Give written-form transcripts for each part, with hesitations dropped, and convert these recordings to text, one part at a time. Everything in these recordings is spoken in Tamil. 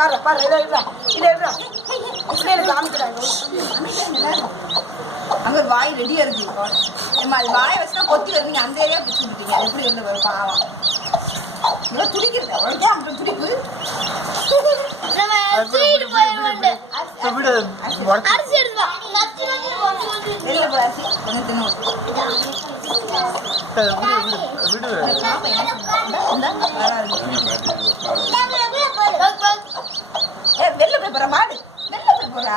பாரு பாரு இதை காமிக்கிறாங்க. அங்க ஒரு வாய் ரெடியா இருக்கு. வாயை வச்சுதான் கொத்தி வருவீங்க. அந்த ஏரியா பிடிச்சி விட்டுட்டீங்க. அது எப்படி வெளில வரும் பாவம். இவன் துடிக்கிறது அவளுக்கே அங்க துடிப்பு. வெளில போட அரிசி கொஞ்சம் தின்னு வெளில போய் போற மாடு வெளில போய் போறா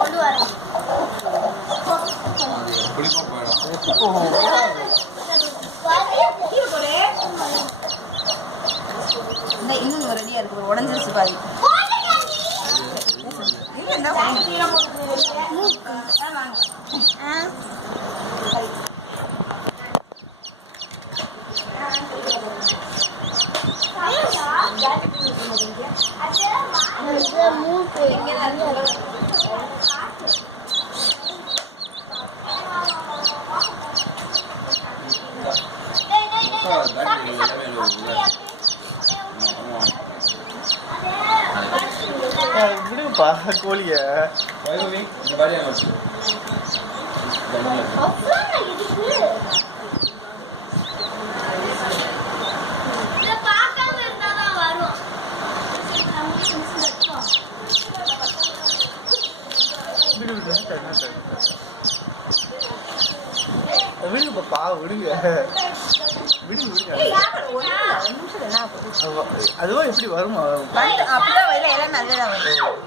கொண்டு வரேன். இன்னும் ரெடியா இருக்கு. உடஞ்சிருச்சு பாதி. விடுப்பா கோழிய விடுங்க பாப்பா விடுங்க விடுங்க அதுவா எப்படி வருமா? அப்படிதான் வயல எல்லாம் நல்லதான் வரும்.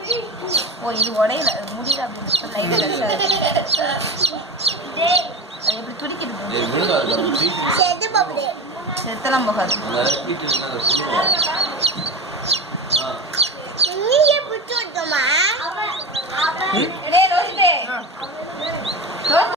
ஓ இது உடையில முடியல அப்படின்னு அது எப்படி துடிக்கிட்டு செத்தெல்லாம் போகாது.